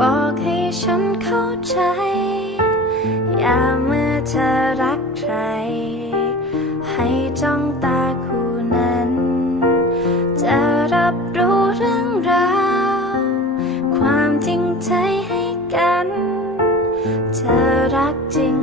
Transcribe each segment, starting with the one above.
บอกให้ฉันเข้าใจ อย่าเมื่อเธอรักใคร ให้จ้องตาคู่นั้น จะรับรู้เรื่องราว ความจริงใจให้กัน เธอรักจริง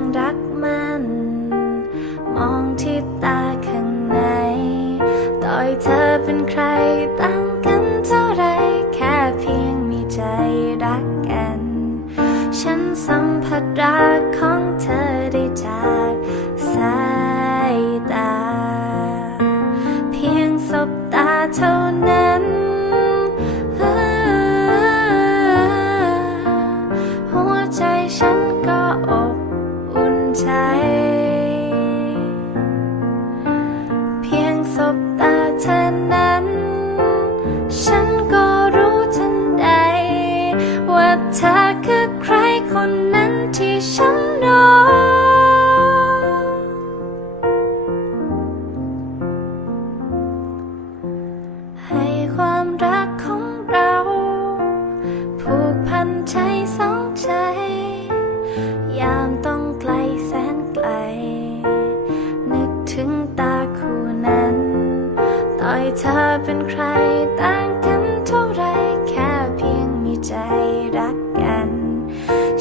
ของเธอได้จากสาย เป็นใครต่างกันเท่าไรแค่เพียงมีใจรักกัน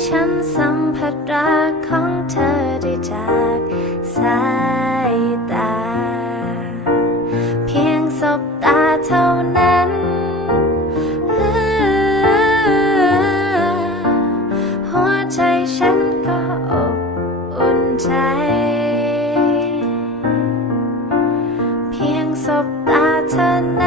ฉันสัมผัสรักของเธอได้จากสายตา เพียงสบตาเท่านั้นหัวใจฉันก็อบอุ่นใจ เพียงสบตา 的那